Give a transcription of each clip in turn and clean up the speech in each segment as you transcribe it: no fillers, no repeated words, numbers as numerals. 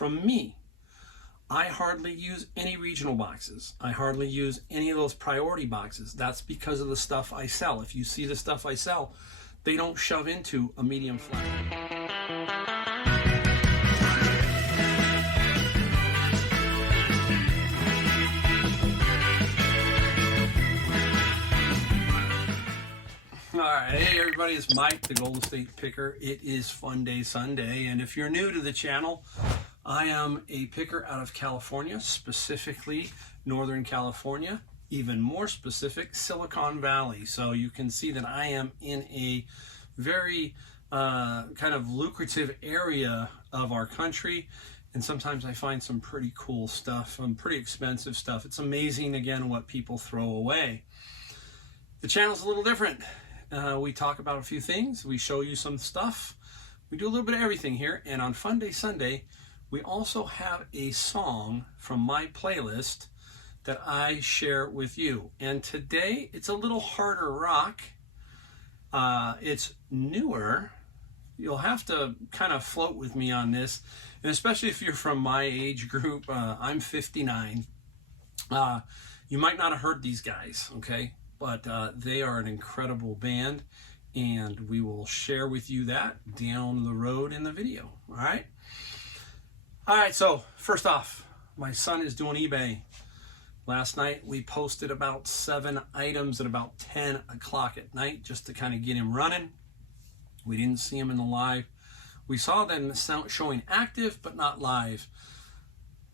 from me. I hardly use any regional boxes. I hardly use any of those priority boxes. That's because of the stuff I sell. If you see the stuff I sell, they don't shove into a medium flat. All right, hey everybody, it's Mike, the Golden State Picker. It is Fun Day Sunday, and if you're new to the channel, I am a picker out of California, specifically Northern California, even more specific, Silicon Valley. So you can see that I am in a very kind of lucrative area of our country, and sometimes I find some pretty cool stuff, some pretty expensive stuff. It's amazing, again, what people throw away. The channel's a little different. We talk about a few things, we show you some stuff, we do a little bit of everything here, and on Fun Day Sunday, we also have a song from my playlist that I share with you. And today, it's a little harder rock. It's newer. You'll have to kind of float with me on this, and especially if you're from my age group. I'm 59. You might not have heard these guys, okay? But they are an incredible band, and we will share with you that down the road in the video, all right? All right, so first off, my son is doing eBay. Last night, we posted about 7 items at about 10 o'clock at night just to kind of get him running. We didn't see him in the live. We saw them showing active, but not live.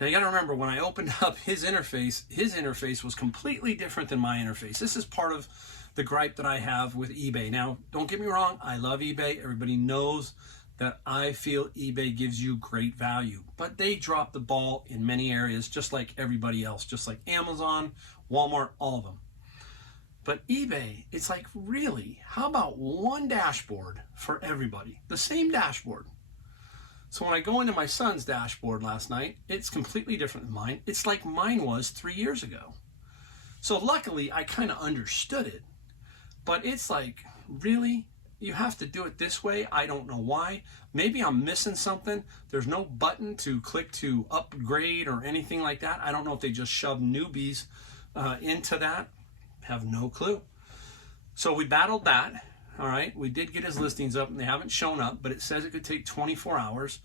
Now you gotta remember, when I opened up his interface was completely different than my interface. This is part of the gripe that I have with eBay. Now, don't get me wrong, I love eBay. Everybody knows that I feel eBay gives you great value, but they drop the ball in many areas, just like everybody else, just like Amazon, Walmart, all of them. But eBay, it's like, really, how about one dashboard for everybody? The same dashboard. So when I go into my son's dashboard last night, it's completely different than mine. It's like mine was 3 years ago. So luckily, I kind of understood it. But it's like, really? You have to do it this way? I don't know why. Maybe I'm missing something. There's no button to click to upgrade or anything like that. I don't know if they just shoved newbies into that. Have no clue. So we battled that. All right, we did get his listings up, and they haven't shown up, but it says it could take 24 hours.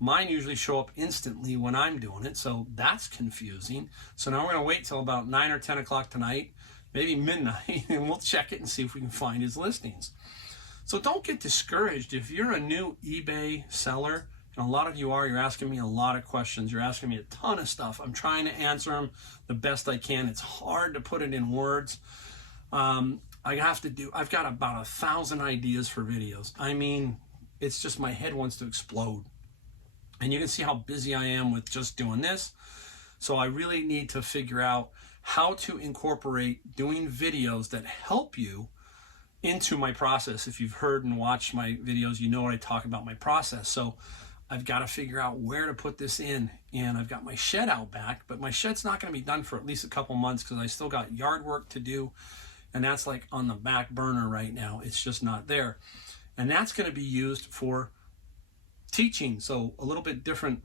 Mine usually show up instantly when I'm doing it, so that's confusing. So now we're going to wait till about 9 or 10 o'clock tonight, maybe midnight, and we'll check it and see if we can find his listings. So don't get discouraged. If you're a new eBay seller, and a lot of you are, you're asking me a lot of questions. You're asking me a ton of stuff. I'm trying to answer them the best I can. It's hard to put it in words. I've got about 1,000 ideas for videos. I mean, it's just my head wants to explode. And you can see how busy I am with just doing this. So I really need to figure out how to incorporate doing videos that help you into my process. If you've heard and watched my videos, you know what I talk about my process. So I've got to figure out where to put this in. And I've got my shed out back, but my shed's not going to be done for at least a couple months because I still got yard work to do. And that's like on the back burner right now. It's just not there. And that's going to be used for teaching. So a little bit different,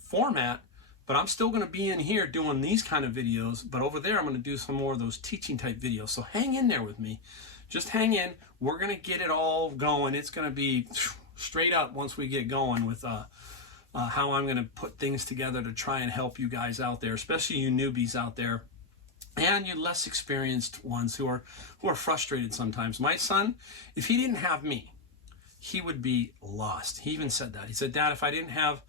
format, but I'm still going to be in here doing these kind of videos, but over there I'm going to do some more of those teaching type videos. So hang in there with me. Just hang in. We're going to get it all going. It's going to be straight up once we get going with how I'm going to put things together to try and help you guys out there, especially you newbies out there. And you less experienced ones who are frustrated sometimes. My son, if he didn't have me, he would be lost. He even said that. He said, "Dad, if I didn't have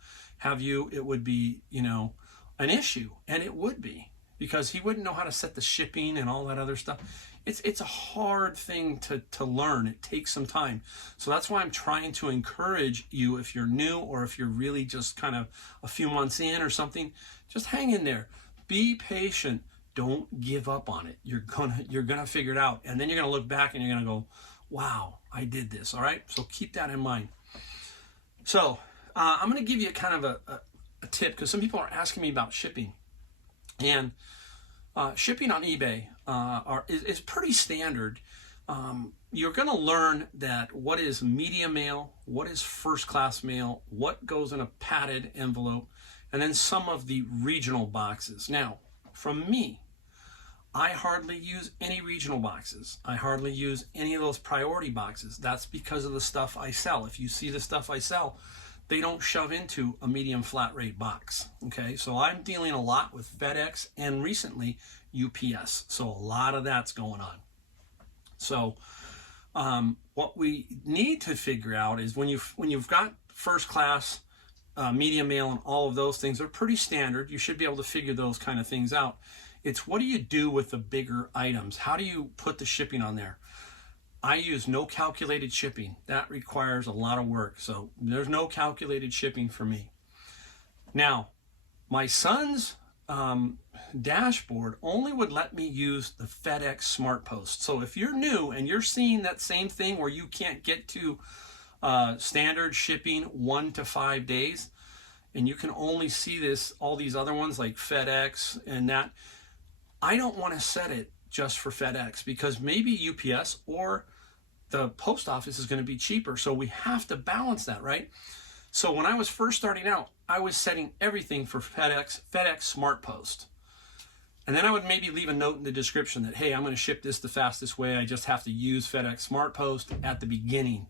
you, it would be, an issue." And it would be, because he wouldn't know how to set the shipping and all that other stuff. It's a hard thing to learn. It takes some time. So that's why I'm trying to encourage you, if you're new or if you're really just kind of a few months in or something, just hang in there. Be patient. Don't give up on it. You're gonna figure it out, and then you're gonna look back and you're gonna go, "Wow, I did this." All right. So keep that in mind. So I'm gonna give you kind of a tip, because some people are asking me about shipping, and shipping on eBay is pretty standard. you're going to learn that what is media mail, what is first class mail, what goes in a padded envelope, and then some of the regional boxes. Now, from me, I hardly use any regional boxes. I hardly use any of those priority boxes. That's because of the stuff I sell. If you see the stuff I sell, they don't shove into a medium flat rate box. Okay, so I'm dealing a lot with FedEx and recently UPS. So a lot of that's going on. So what we need to figure out is when you've got first class, media mail, and all of those things are pretty standard. You should be able to figure those kind of things out. It's what do you do with the bigger items? How do you put the shipping on there? I use no calculated shipping. That requires a lot of work. So there's no calculated shipping for me. Now, my son's dashboard only would let me use the FedEx Smart Post. So if you're new and you're seeing that same thing where you can't get to standard shipping 1 to 5 days, and you can only see this, all these other ones like FedEx and that, I don't want to set it just for FedEx because maybe UPS or the post office is going to be cheaper. So we have to balance that, right? So when I was first starting out, I was setting everything for FedEx Smart Post. And then I would maybe leave a note in the description that, hey, I'm going to ship this the fastest way. I just have to use FedEx Smart Post at the beginning.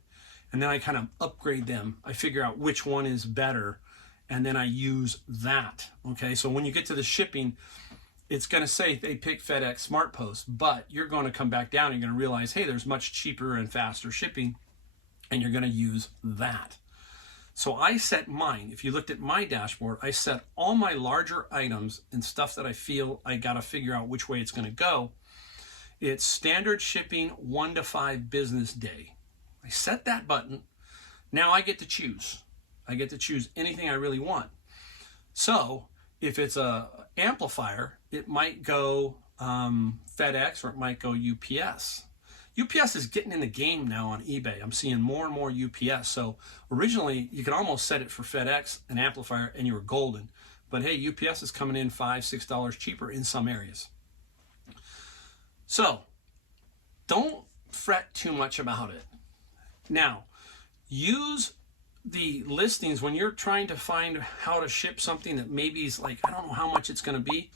And then I kind of upgrade them. I figure out which one is better, and then I use that. Okay, so when you get to the shipping, it's going to say they pick FedEx Smart Post, but you're going to come back down and you're going to realize, hey, there's much cheaper and faster shipping, and you're going to use that. So I set mine. If you looked at my dashboard, I set all my larger items and stuff that I feel I got to figure out which way it's going to go. It's standard shipping 1 to 5 business day. I set that button. Now I get to choose. I get to choose anything I really want. So if it's a amplifier, it might go FedEx or it might go UPS. UPS is getting in the game now on eBay. I'm seeing more and more UPS. So originally you could almost set it for FedEx, an amplifier, and you were golden. But hey, UPS is coming in $5, $6 cheaper in some areas. So don't fret too much about it. Now, use the listings when you're trying to find how to ship something that maybe is like, I don't know how much it's going to be.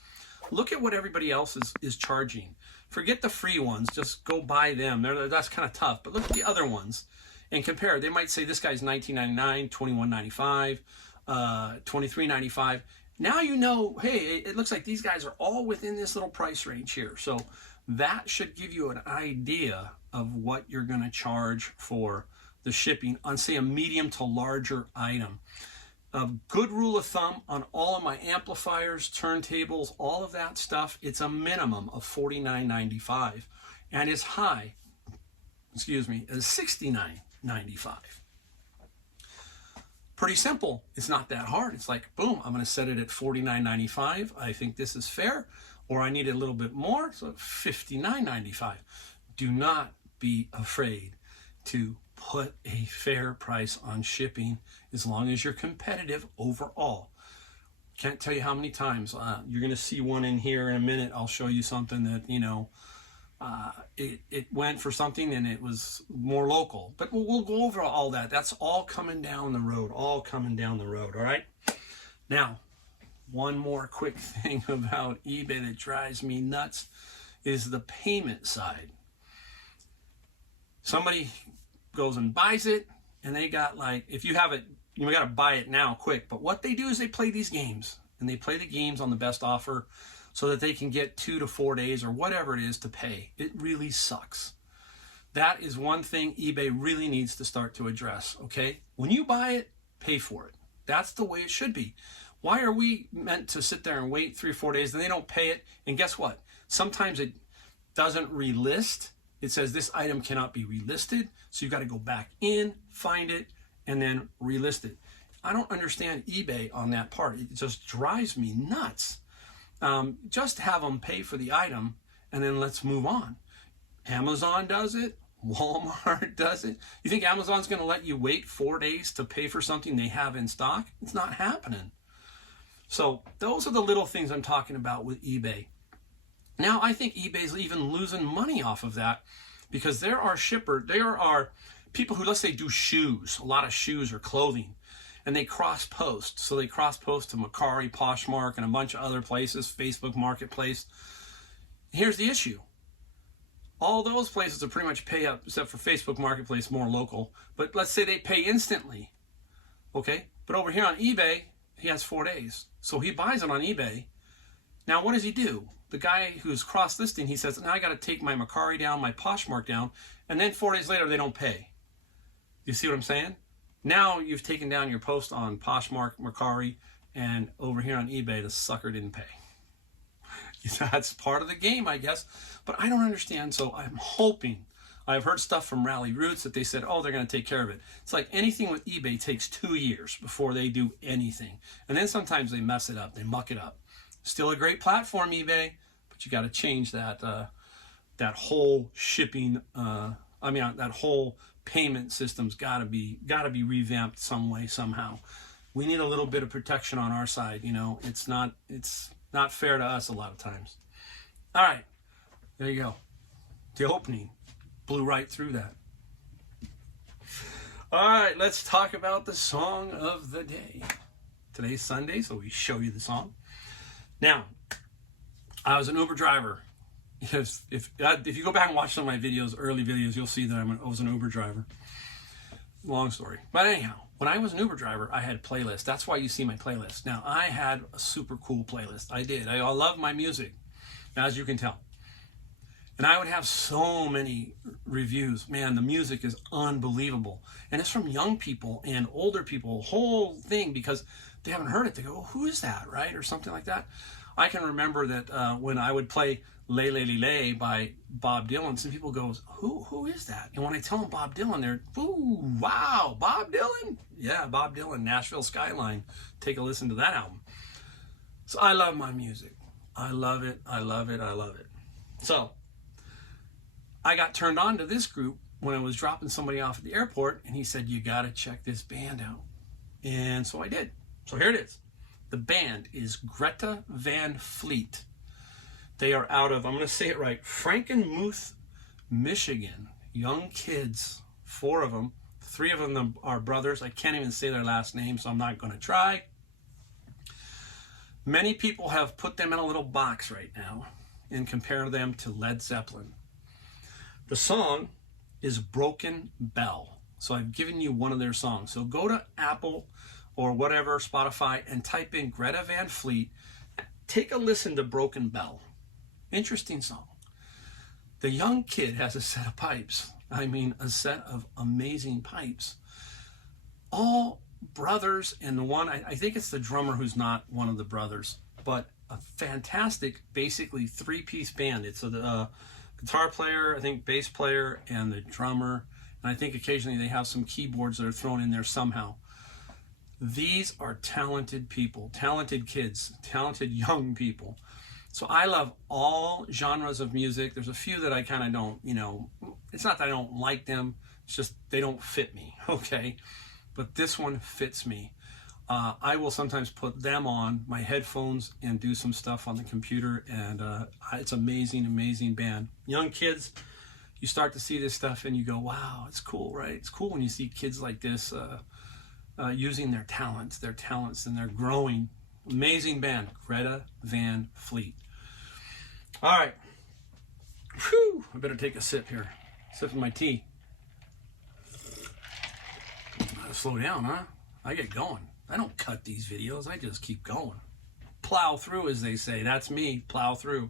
Look at what everybody else is charging. Forget the free ones, just go buy them. That's kind of tough, but look at the other ones and compare. They might say this guy's $19.99, $21.95, $23.95. Now you know, hey, it looks like these guys are all within this little price range here. So that should give you an idea of what you're going to charge for the shipping on, say, a medium to larger item. A good rule of thumb on all of my amplifiers, turntables, all of that stuff, it's a minimum of $49.95 and as high, as $69.95. Pretty simple. It's not that hard. It's like, boom, I'm going to set it at $49.95. I think this is fair, or I need a little bit more, so $59.95. Do not be afraid to put a fair price on shipping as long as you're competitive overall. Can't tell you how many times you're going to see one in here in a minute. I'll show you something that, you know, it went for something and it was more local. But we'll go over all that. That's all coming down the road, all right? Now, one more quick thing about eBay that drives me nuts is the payment side. Somebody goes and buys it, and they got, like, if you have it, you got to buy it now quick. But what they do is they play these games, and they play the games on the best offer so that they can get 2 to 4 days or whatever it is to pay. It really sucks. That is one thing eBay really needs to start to address, okay? When you buy it, pay for it. That's the way it should be. Why are we meant to sit there and wait 3 or 4 days, and they don't pay it? And guess what? Sometimes it doesn't relist. It says this item cannot be relisted, so you've got to go back in, find it, and then relist it. I don't understand eBay on that part. It just drives me nuts. Just have them pay for the item, and then let's move on. Amazon does it. Walmart does it. You think Amazon's going to let you wait 4 days to pay for something they have in stock? It's not happening. So those are the little things I'm talking about with eBay. Now, I think eBay's even losing money off of that because there are people who, let's say, do shoes, a lot of shoes or clothing, and they cross post. So they cross post to Mercari, Poshmark, and a bunch of other places, Facebook Marketplace. Here's the issue. All those places are pretty much pay up, except for Facebook Marketplace, more local. But let's say they pay instantly, okay? But over here on eBay, he has 4 days. So he buys it on eBay. Now, what does he do? The guy who's cross-listing, he says, now I got to take my Mercari down, my Poshmark down, and then 4 days later, they don't pay. You see what I'm saying? Now you've taken down your post on Poshmark, Mercari, and over here on eBay, the sucker didn't pay. That's part of the game, I guess. But I don't understand, so I'm hoping. I've heard stuff from Rally Roots that they said, oh, they're going to take care of it. It's like anything with eBay takes 2 years before they do anything. And then sometimes they mess it up. They muck it up. Still a great platform, eBay, but you got to change that that whole shipping, that whole payment system's got to be revamped some way, somehow. We need a little bit of protection on our side, you know. It's not fair to us a lot of times. All right, there you go. The opening blew right through that. All right, let's talk about the song of the day. Today's Sunday, so we show you the song. Now, I was an Uber driver. If you go back and watch some of my videos, early videos, you'll see that I was an Uber driver. Long story. But anyhow, when I was an Uber driver, I had playlists. That's why you see my playlist. Now, I had a super cool playlist. I did. I love my music, as you can tell. And I would have so many reviews. Man, the music is unbelievable. And it's from young people and older people, whole thing, because they haven't heard it. They go, oh, who is that, right? Or something like that. I can remember that when I would play Lay, Lay, Lay, Lay by Bob Dylan, some people go, who is that? And when I tell them Bob Dylan, they're, ooh, wow, Bob Dylan? Yeah, Bob Dylan, Nashville Skyline. Take a listen to that album. So I love my music. I love it, I love it, I love it. So I got turned on to this group when I was dropping somebody off at the airport, and he said, you got to check this band out. And so I did. So here it is. The band is Greta Van Fleet. They are out of, I'm going to say it right, Frankenmuth, Michigan. Young kids, 4 of them. 3 of them are brothers. I can't even say their last name, so I'm not going to try. Many people have put them in a little box right now and compare them to Led Zeppelin. The song is Broken Bell. So I've given you one of their songs. So go to Apple or whatever, Spotify, and type in Greta Van Fleet. Take a listen to Broken Bell. Interesting song. The young kid has a set of pipes. I mean, a set of amazing pipes. All brothers, and the one, I think it's the drummer who's not one of the brothers, but a fantastic, basically 3-piece band. It's a guitar player, I think bass player, and the drummer. And I think occasionally they have some keyboards that are thrown in there somehow. These are talented people, talented kids, talented young people. So I love all genres of music. There's a few that I kind of don't, you know, it's not that I don't like them, it's just they don't fit me, okay? But this one fits me. I will sometimes put them on my headphones and do some stuff on the computer, and it's amazing, amazing band. Young kids, you start to see this stuff and you go, wow, it's cool, right? It's cool when you see kids like this using their talents, and they're growing. Amazing band, Greta Van Fleet. All right. Whew, I better take a sip here. Sip of my tea. Slow down, huh? I get going. I don't cut these videos. I just keep going. Plow through, as they say. That's me, plow through.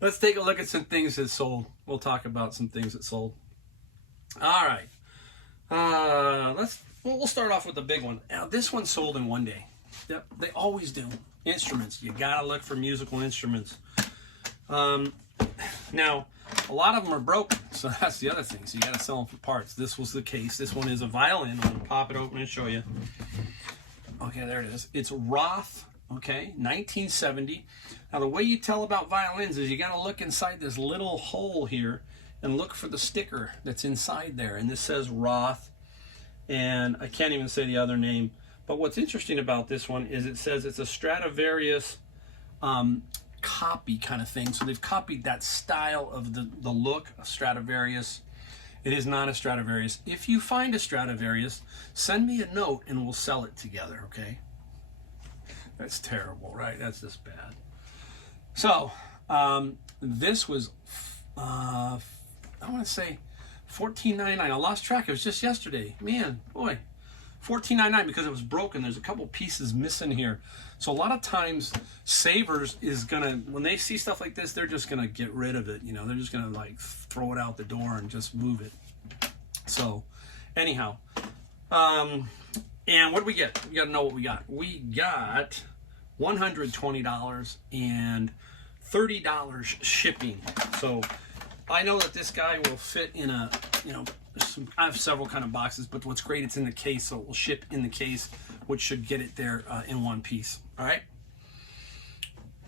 Let's take a look at some things that sold. We'll talk about some things that sold. All right. We'll start off with the big one. Now, this one sold in one day. Yep, they always do. Instruments. You gotta look for musical instruments. Now, a lot of them are broken, so that's the other thing. So you gotta sell them for parts. This was the case. This one is a violin. I'm gonna pop it open and show you. Okay, there it is. It's Roth. Okay, 1970. Now, the way you tell about violins is you gotta look inside this little hole here and look for the sticker that's inside there. And this says Roth, and I can't even say the other name. But what's interesting about this one is it says it's a Stradivarius copy kind of thing. So they've copied that style of the look of Stradivarius. It is not a Stradivarius. If you find a Stradivarius, send me a note and we'll sell it together, okay? That's terrible, right? That's just bad. So, this was, I want to say $14.99. I lost track. It was just yesterday. Man, boy. $14.99 because it was broken. There's a couple pieces missing here. So a lot of times Savers is gonna, when they see stuff like this, they're just gonna get rid of it. You know, they're just gonna like throw it out the door and just move it. So anyhow, and what do we get? We gotta know what we got. We got $120 and $30 shipping. So I know that this guy will fit in a, you know, I have several kind of boxes, but what's great, it's in the case, so it will ship in the case, which should get it there in one piece. All right.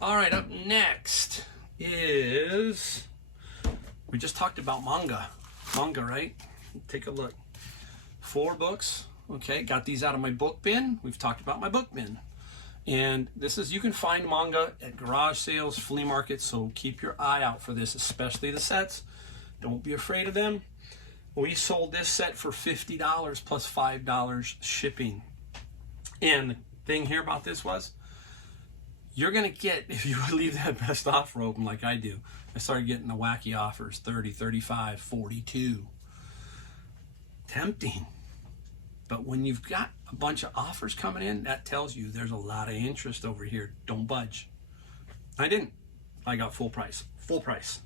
All right. Up next is, we just talked about manga, right? Take a look. 4 books. Okay, got these out of my book bin. We've talked about my book bin, and this is, you can find manga at garage sales, flea markets. So keep your eye out for this, especially the sets. Don't be afraid of them. We sold this set for $50 plus $5 shipping. And the thing here about this was, you're going to get, if you leave that best offer open like I do, I started getting the wacky offers, 30, 35, 42. Tempting. But when you've got a bunch of offers coming in, that tells you there's a lot of interest over here. Don't budge. I didn't. I got full price. Full price.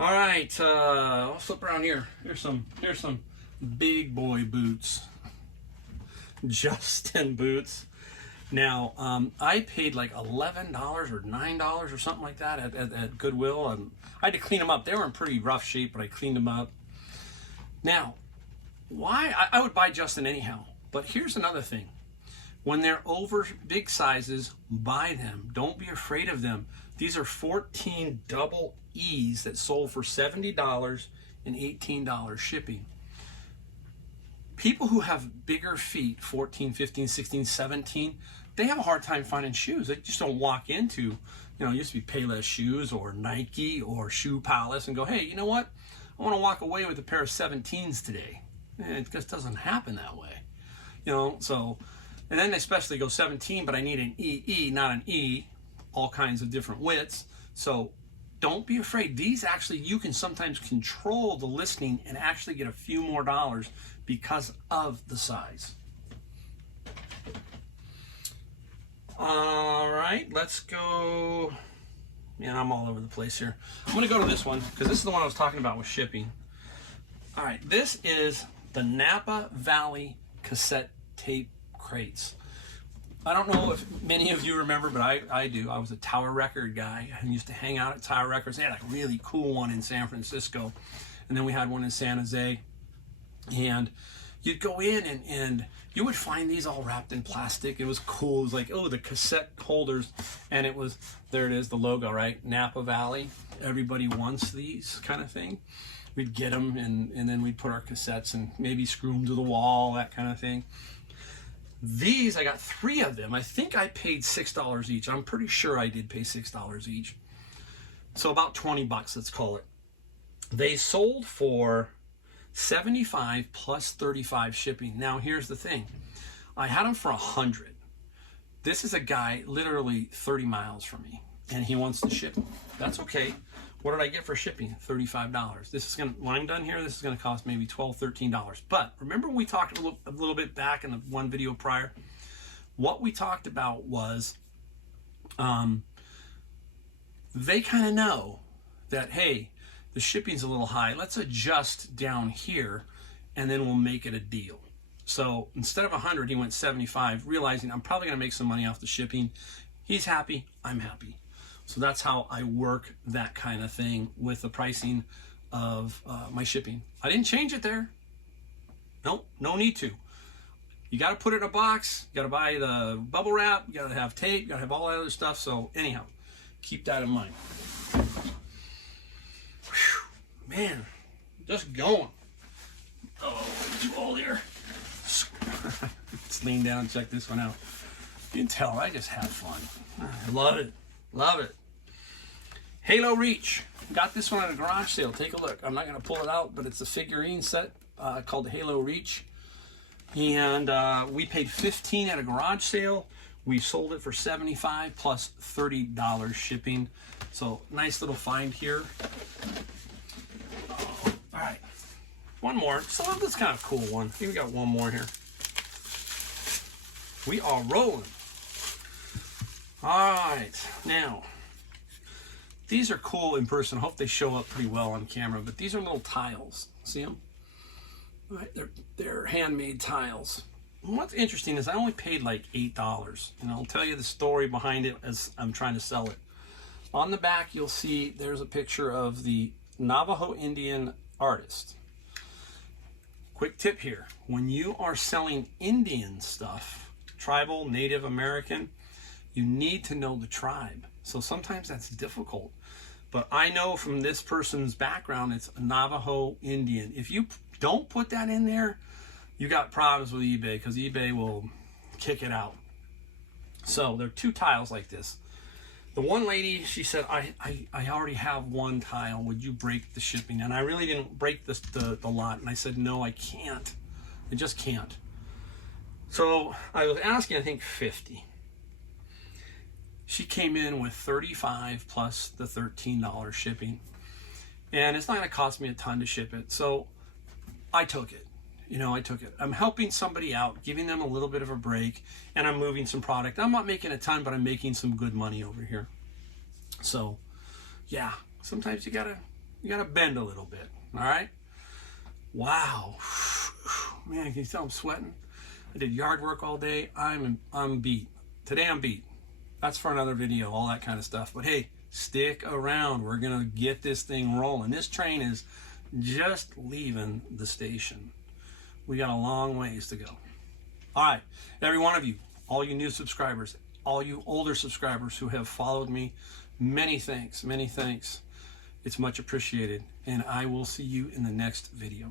All right, I'll flip around here. Here's some big boy boots. Justin boots. Now, I paid like $11 or $9 or something like that at Goodwill. I had to clean them up. They were in pretty rough shape, but I cleaned them up. Now, why? I would buy Justin anyhow. But here's another thing. When they're over big sizes, buy them. Don't be afraid of them. These are 14 double E's that sold for $70 and $18 shipping. People who have bigger feet, 14, 15, 16, 17, they have a hard time finding shoes. They just don't walk into, you know, it used to be Payless Shoes or Nike or Shoe Palace and go, hey, you know what? I want to walk away with a pair of 17s today. It just doesn't happen that way. You know, so, and then they especially go 17, but I need an EE, not an E, all kinds of different widths. So don't be afraid. These actually, you can sometimes control the listing and actually get a few more dollars because of the size. All right, let's go. Man, I'm all over the place here. I'm going to go to this one because this is the one I was talking about with shipping. All right, this is the Napa Valley cassette tape crates. I don't know if many of you remember, but I do. I was a Tower Record guy. I used to hang out at Tower Records. They had a really cool one in San Francisco, and then we had one in San Jose. And you'd go in and you would find these all wrapped in plastic. It was cool. It was like, oh, the cassette holders. And it was, there it is, the logo, right? Napa Valley. Everybody wants these kind of thing. We'd get them and then we'd put our cassettes and maybe screw them to the wall, that kind of thing. These, I got 3 of them. I think I paid $6 each. I'm pretty sure I did pay $6 each. So about 20 bucks, let's call it. They sold for $75 plus $35 shipping. Now here's the thing. I had them for $100. This is a guy literally 30 miles from me and he wants to ship them. That's okay. What did I get for shipping? $35. This is gonna, when I'm done here, this is gonna cost maybe $12, $13. But remember we talked a little bit back in the one video prior? What we talked about was they kind of know that, hey, the shipping's a little high. Let's adjust down here and then we'll make it a deal. So instead of 100, he went 75, realizing I'm probably gonna make some money off the shipping. He's happy, I'm happy. So that's how I work that kind of thing with the pricing of my shipping. I didn't change it there. Nope, no need to. You got to put it in a box. You got to buy the bubble wrap. You got to have tape. You got to have all that other stuff. So anyhow, keep that in mind. Whew, man, just going. Oh, too old here. Let's lean down and check this one out. You can tell I just have fun. I love it. Love it. Halo Reach. Got this one at a garage sale. Take a look. I'm not going to pull it out, but it's a figurine set called the Halo Reach. And we paid $15 at a garage sale. We sold it for $75 plus $30 shipping. So nice little find here. Oh, all right. One more. So this is kind of a cool one. I think we got one more here. We are rolling. All right. Now, these are cool in person. I hope they show up pretty well on camera, but these are little tiles. See them? All right, they're handmade tiles. And what's interesting is I only paid like $8, and I'll tell you the story behind it as I'm trying to sell it. On the back, you'll see there's a picture of the Navajo Indian artist. Quick tip here. When you are selling Indian stuff, tribal, Native American, you need to know the tribe. So sometimes that's difficult. But I know from this person's background, it's a Navajo Indian. If you don't put that in there, you got problems with eBay, because eBay will kick it out. So there are two tiles like this. The one lady, she said, I already have one tile. Would you break the shipping? And I really didn't break the lot. And I said, no, I can't. I just can't. So I was asking, I think, 50. She came in with $35 plus the $13 shipping. And it's not going to cost me a ton to ship it. So I took it. You know, I took it. I'm helping somebody out, giving them a little bit of a break, and I'm moving some product. I'm not making a ton, but I'm making some good money over here. So, yeah, sometimes you gotta bend a little bit. All right. Wow, man, can you tell I'm sweating? I did yard work all day. I'm beat. Today I'm beat. That's for another video, all that kind of stuff. But hey, stick around. We're gonna get this thing rolling. This train is just leaving the station. We got a long ways to go. All right, every one of you, all you new subscribers, all you older subscribers who have followed me, many thanks, many thanks. It's much appreciated, and I will see you in the next video.